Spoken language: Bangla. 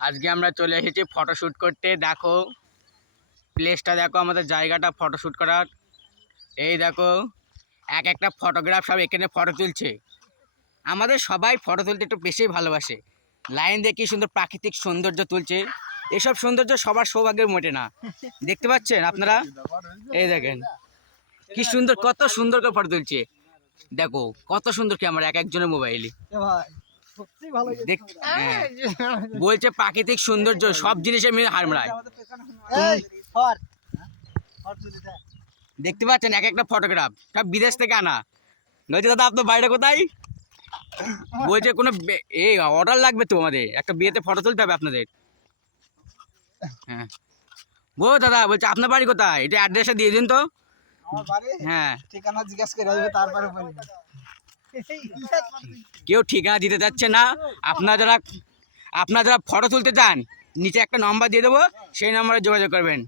আজকে আমরা চলে এসেছি ফটোশ্যুট করতে। দেখো প্লেসটা, দেখো আমাদের জায়গাটা ফটোশ্যুট করার। এই দেখো এক একটা ফটোগ্রাফ সব এখানে ফটো তুলছে। আমাদের সবাই ফটো তুলতে একটু বেশি ভালোবাসে। লাইন দিয়ে কি সুন্দর প্রাকৃতিক সৌন্দর্য তুলছে। এসব সৌন্দর্য সবার সৌভাগ্যের মোটে না। দেখতে পাচ্ছেন আপনারা? এই দেখেন কি সুন্দর, কত সুন্দর করে ফটো তুলছে। দেখো কত সুন্দর ক্যামেরা এক একজনের মোবাইলে। হ্যাঁ, বলছে প্রাকৃতিক সৌন্দর্য সব জিনিসে মিলে হারমায়। দেখতে পাচ্ছেন এক একটা ফটোগ্রাফ সব বিদেশ থেকে আনা। বলছে দাদা আপনার বাড়িটা কোথায়? বলছে কোনো এই অর্ডার লাগবে তো, আমাদের একটা বিয়েতে ফটো তুলতে হবে আপনাদের। হ্যাঁ বো দাদা, বলছে আপনার বাড়ি কোথায়, এটা অ্যাড্রেসটা দিয়ে দিন তো। হ্যাঁ, ঠিকানা জিজ্ঞাসা করে আসবে, তারপরে বলবে। কেউ ঠিকানা দিতে যাচ্ছে না। আপনারা যারা ফটো তুলতে চান, নিচে একটা নম্বর দিয়ে দেবো, সেই নম্বরে যোগাযোগ করবেন।